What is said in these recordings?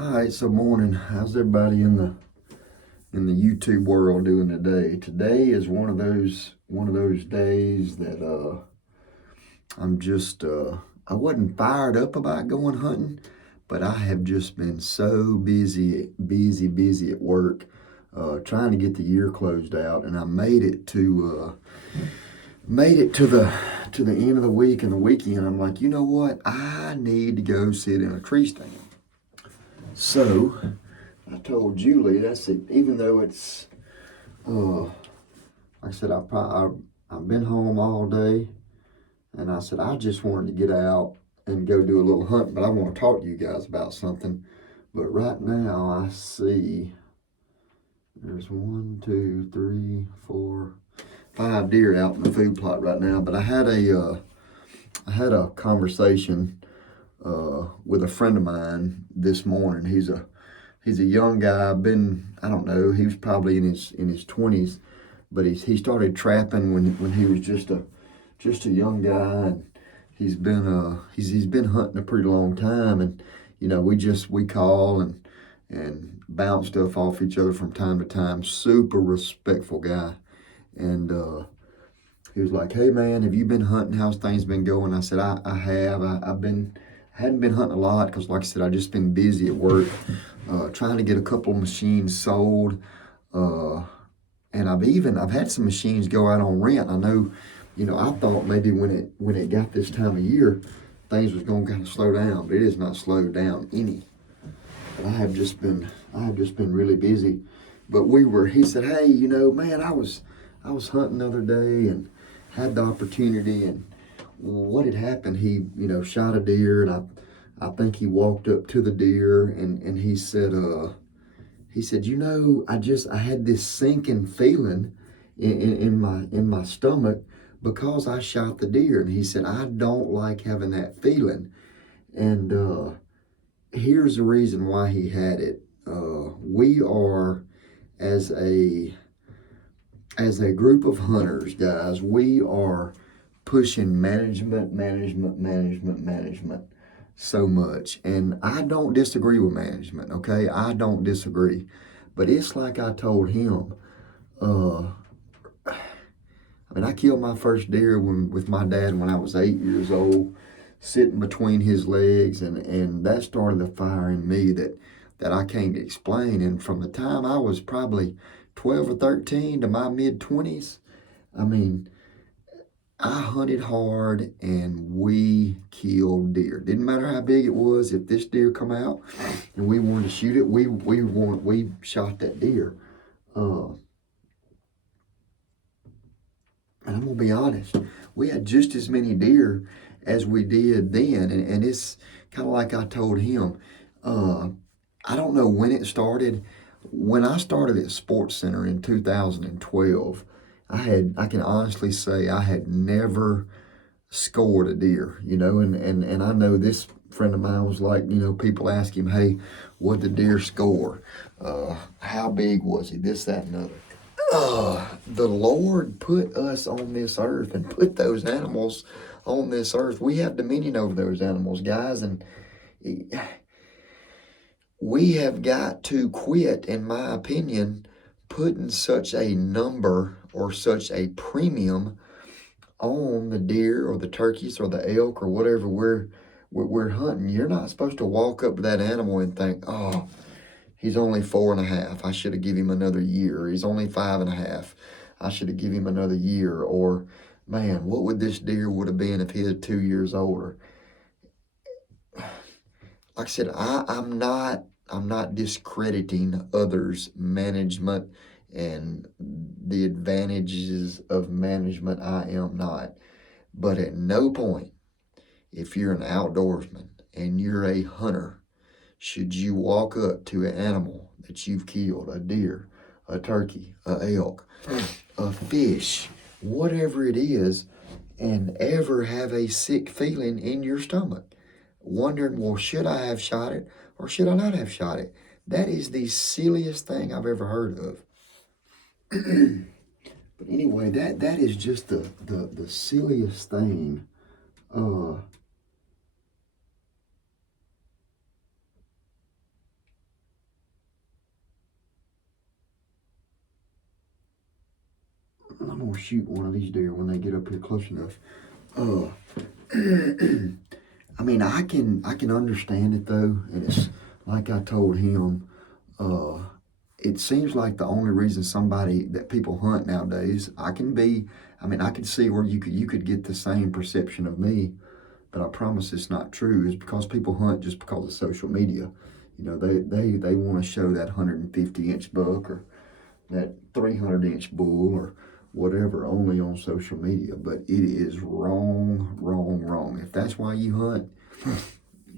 All right, so morning. How's everybody in the YouTube world doing today? Today is one of those days that I'm just I wasn't fired up about going hunting, but I have just been so busy at work, trying to get the year closed out, and I made it to the end of the week and the weekend. I'm like, you know what? I need to go sit in a tree stand. So I told Julie, that's it. Even though it's, like I said, I've been home all day, and I said I just wanted to get out and go do a little hunt. But I want to talk to you guys about something. But right now I see there's 1, 2, 3, 4, 5 deer out in the food plot right now. But I had a conversation with a friend of mine this morning. He's a young guy. I don't know, he was probably in his 20s, but he started trapping when he was just a young guy, and he's been hunting a pretty long time. And we call and bounce stuff off each other from time to time. Super respectful guy. And he was like, "Hey man, have you been hunting? How's things been going?" I said, "I have. Hadn't been hunting a lot because, like I said, I just been busy at work, trying to get a couple of machines sold, and I've had some machines go out on rent. I know, I thought maybe when it got this time of year, things was going to kind of slow down, but it has not slowed down any. But I have just been really busy. But he said, "Hey, man, I was hunting the other day and had the opportunity, and what had happened, he, shot a deer, and I think he walked up to the deer, and he said, I had this sinking feeling in my stomach because I shot the deer." And he said, "I don't like having that feeling." And here's the reason why he had it. We are, as a group of hunters, guys, we are pushing management so much. And I don't disagree with management, okay? I don't disagree. But it's like I told him, I killed my first deer with my dad when I was 8 years old, sitting between his legs, and that started the fire in me that I can't explain. And from the time I was probably 12 or 13 to my mid-20s, I hunted hard and we killed deer. Didn't matter how big it was. If this deer come out and we wanted to shoot it, we shot that deer. And I'm gonna be honest, we had just as many deer as we did then, and it's kind of like I told him. I don't know when it started. When I started at Sports Center in 2012, I can honestly say I had never scored a deer, and I know this friend of mine was like, people ask him, "Hey, what did the deer score? How big was he? This, that, and other." The Lord put us on this earth and put those animals on this earth. We have dominion over those animals, guys, and we have got to quit, in my opinion, putting such a number or such a premium on the deer or the turkeys or the elk or whatever we're hunting. You're not supposed to walk up to that animal and think, "Oh, he's only 4.5. I should have given him another year." Or, "He's only 5.5. I should have given him another year." Or, "Man, what would this deer would have been if he was 2 years older?" Like I said, I'm not discrediting others' management and the advantages of management. I am not. But at no point, if you're an outdoorsman and you're a hunter, should you walk up to an animal that you've killed, a deer, a turkey, a elk, a fish, whatever it is, and ever have a sick feeling in your stomach, wondering, well, should I have shot it or should I not have shot it? That is the silliest thing I've ever heard of. But anyway, that is just the silliest thing. I'm gonna shoot one of these deer when they get up here close enough. Uh, I mean, I can understand it though, and it's like I told him. It seems like the only reason somebody that people hunt nowadays, I can see where you could get the same perception of me, but I promise it's not true. Is because people hunt just because of social media. You know, they want to show that 150-inch buck or that 300-inch bull or whatever only on social media. But it is wrong, wrong, wrong. If that's why you hunt,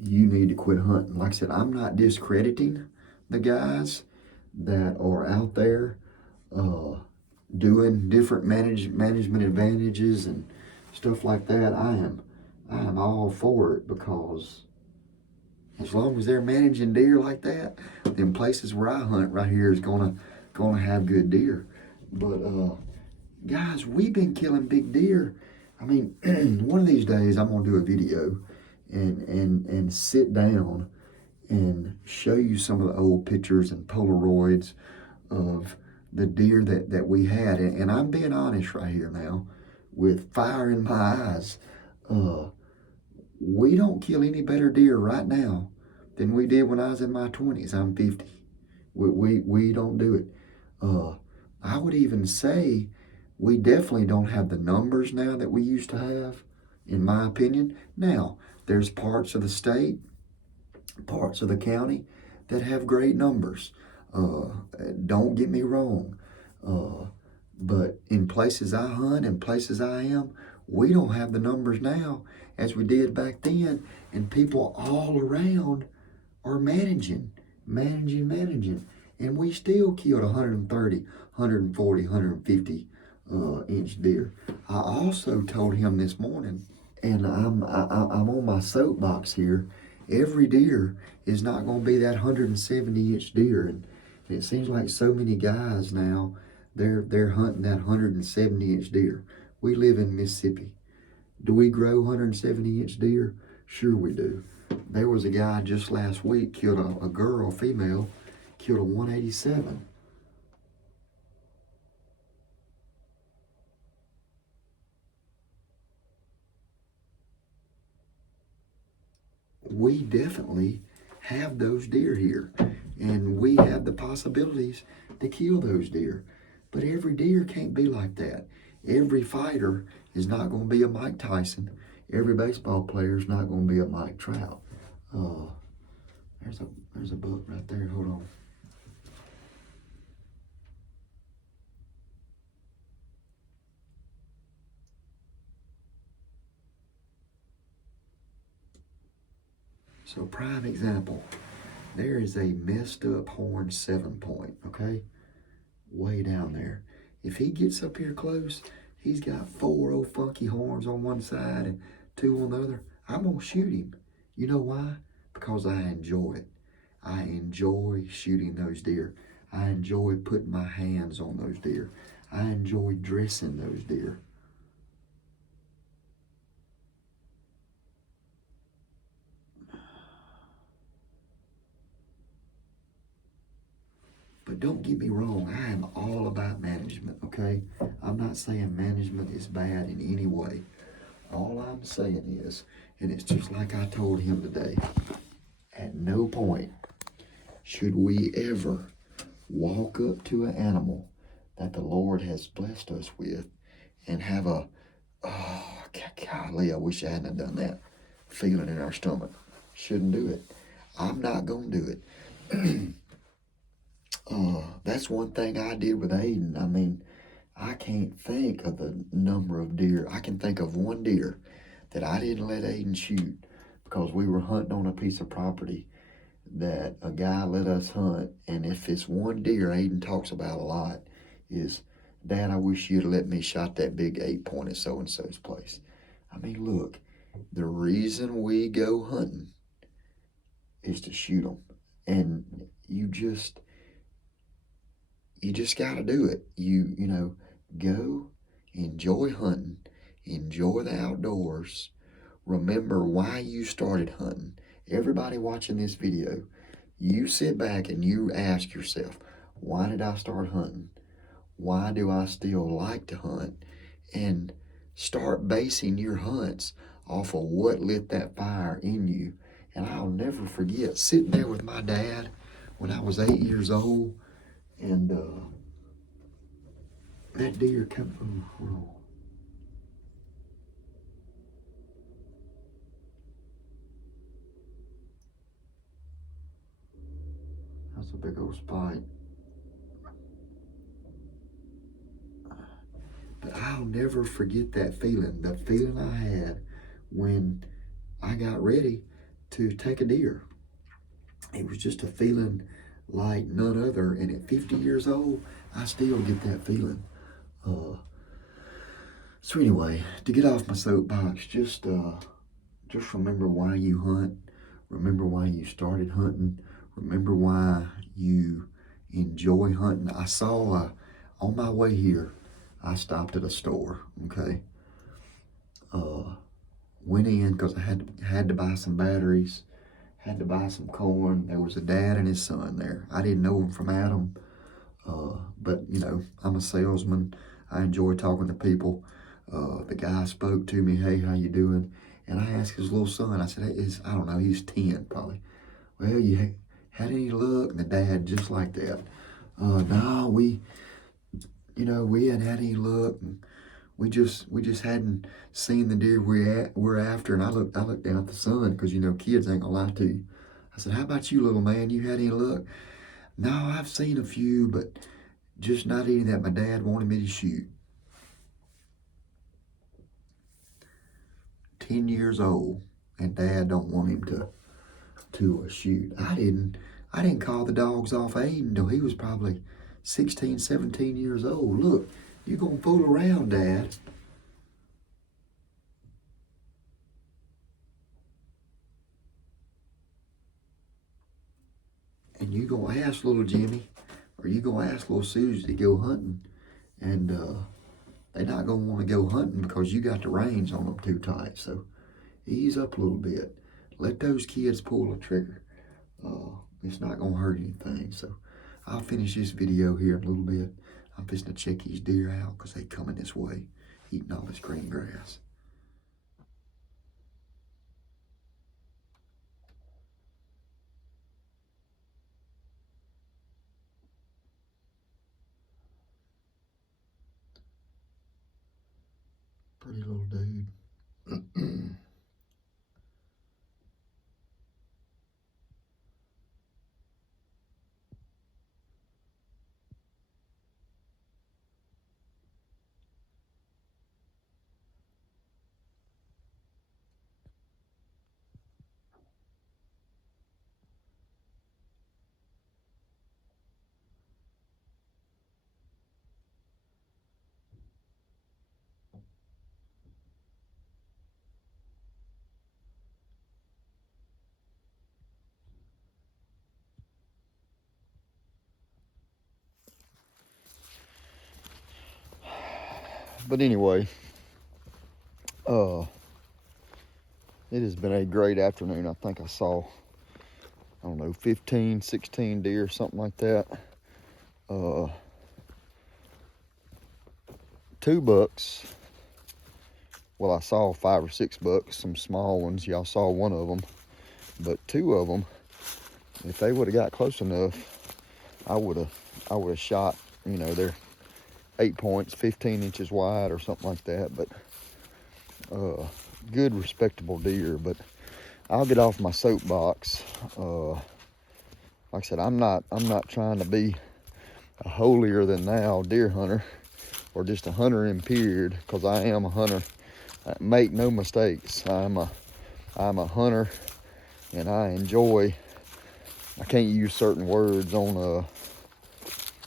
you need to quit hunting. Like I said, I'm not discrediting the guys that are out there doing different management advantages and stuff like that. I am all for it, because as long as they're managing deer like that, then places where I hunt right here is gonna have good deer. But guys, we've been killing big deer. I mean, one of these days I'm gonna do a video and sit down and show you some of the old pictures and Polaroids of the deer that we had. And I'm being honest right here now, with fire in my eyes. We don't kill any better deer right now than we did when I was in my 20s. I'm 50. We don't do it. I would even say we definitely don't have the numbers now that we used to have, in my opinion. Now, there's parts of the state, parts of the county that have great numbers. Don't get me wrong. But in places I hunt and places I am, we don't have the numbers now as we did back then. And people all around are managing. And we still killed 130, 140, 150 inch deer. I also told him this morning, and I'm on my soapbox here, every deer is not going to be that 170-inch deer. And it seems like so many guys now, they're hunting that 170-inch deer. We live in Mississippi. Do we grow 170-inch deer? Sure we do. There was a guy just last week killed a girl, female, killed a 187. We definitely have those deer here, and we have the possibilities to kill those deer. But every deer can't be like that. Every fighter is not going to be a Mike Tyson. Every baseball player is not going to be a Mike Trout. There's a buck right there. Hold on. So prime example, there is a messed up horn 7-point, okay? Way down there. If he gets up here close, he's got 4 old funky horns on one side and 2 on the other. I'm gonna shoot him. You know why? Because I enjoy it. I enjoy shooting those deer. I enjoy putting my hands on those deer. I enjoy dressing those deer. But don't get me wrong, I am all about management, okay? I'm not saying management is bad in any way. All I'm saying is, and it's just like I told him today, at no point should we ever walk up to an animal that the Lord has blessed us with and have a, oh, golly, I wish I hadn't done that, feeling in our stomach. Shouldn't do it. I'm not going to do it. That's one thing I did with Aiden. I mean, I can't think of the number of deer. I can think of one deer that I didn't let Aiden shoot because we were hunting on a piece of property that a guy let us hunt. And if it's one deer Aiden talks about a lot is, Dad, I wish you'd let me shot that big 8-point at so-and-so's place. I mean, look, the reason we go hunting is to shoot them. And you just got to do it. You know, go, enjoy hunting, enjoy the outdoors. Remember why you started hunting. Everybody watching this video, you sit back and you ask yourself, why did I start hunting? why do I still like to hunt? And start basing your hunts off of what lit that fire in you. And I'll never forget sitting there with my dad when I was 8 years old, and that deer come. Hold on. That's a big old spike. But I'll never forget that feeling, the feeling I had when I got ready to take a deer. It was just a feeling like none other. And at 50 years old, I still get that feeling. So anyway, to get off my soapbox, just remember why you hunt. Remember why you started hunting. Remember why you enjoy hunting. I saw on my way here, I stopped at a store. Okay, went in because I had to buy some batteries, had to buy some corn. There was a dad and his son there. I didn't know him from Adam, but you know, I'm a salesman. I enjoy talking to people. The guy spoke to me, "Hey, how you doing?" And I asked his little son. I said, hey, I don't know, he's 10 probably. Well, you had any luck? And the dad just like that. No, we hadn't had any luck. And we just hadn't seen the deer we're after. And I looked down at the son because, you know, kids ain't gonna lie to you. I said, how about you, little man? You had any luck? No, I've seen a few, but just not any that my dad wanted me to shoot. 10 years old, and dad don't want him to shoot. I didn't call the dogs off Aiden until he was probably 16, 17 years old. Look, you gonna fool around, Dad. And you gonna ask little Jimmy, or you gonna ask little Susie to go hunting, and they're not gonna want to go hunting because you got the reins on them too tight. So ease up a little bit. Let those kids pull the trigger. It's not gonna hurt anything. So I'll finish this video here in a little bit. I'm fixing to check these deer out because they coming this way, eating all this green grass. Pretty little dude. But anyway, it has been a great afternoon. I think I saw, I don't know, 15, 16 deer, something like that. 2 bucks. Well, I saw 5 or 6 bucks, some small ones. Y'all saw one of them, but 2 of them, if they would have got close enough, I would have shot. You know, they're 8 points, 15 inches wide or something like that. But good, respectable deer. But I'll get off my soapbox. Like I said, I'm not trying to be a holier than thou deer hunter or just a hunter in period, because I am a hunter. Make no mistakes. I'm a hunter, and I enjoy. I can't use certain words on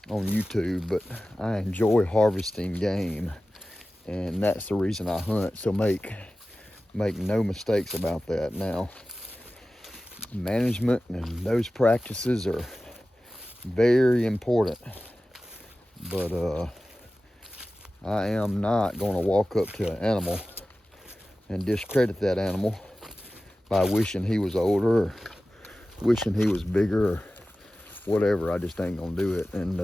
YouTube, but I enjoy harvesting game, and that's the reason I hunt. So make no mistakes about that. Now, management and those practices are very important, but I am not going to walk up to an animal and discredit that animal by wishing he was older or wishing he was bigger or whatever. I just ain't gonna do it. And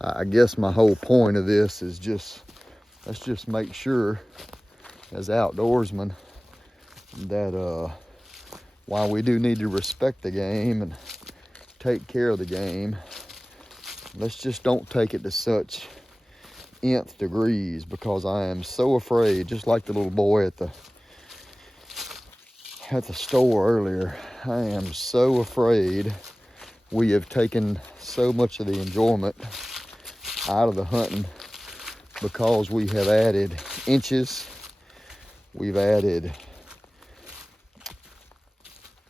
I guess my whole point of this is just, let's just make sure as outdoorsmen that while we do need to respect the game and take care of the game, let's just don't take it to such nth degrees, because I am so afraid, just like the little boy at the store earlier, I am so afraid we have taken so much of the enjoyment out of the hunting because we have added inches, we've added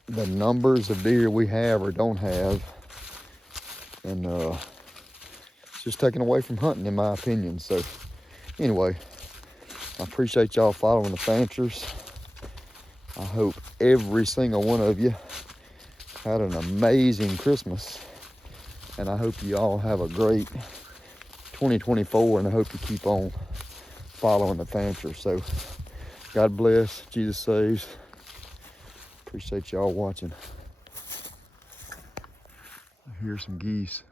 the numbers of deer we have or don't have, and it's just taken away from hunting, in my opinion. So anyway, I appreciate y'all following the Fanchers. I hope every single one of you had an amazing Christmas, and I hope you all have a great 2024, and I hope you keep on following the Fanchers. So God bless, Jesus saves. Appreciate y'all watching. I hear some geese.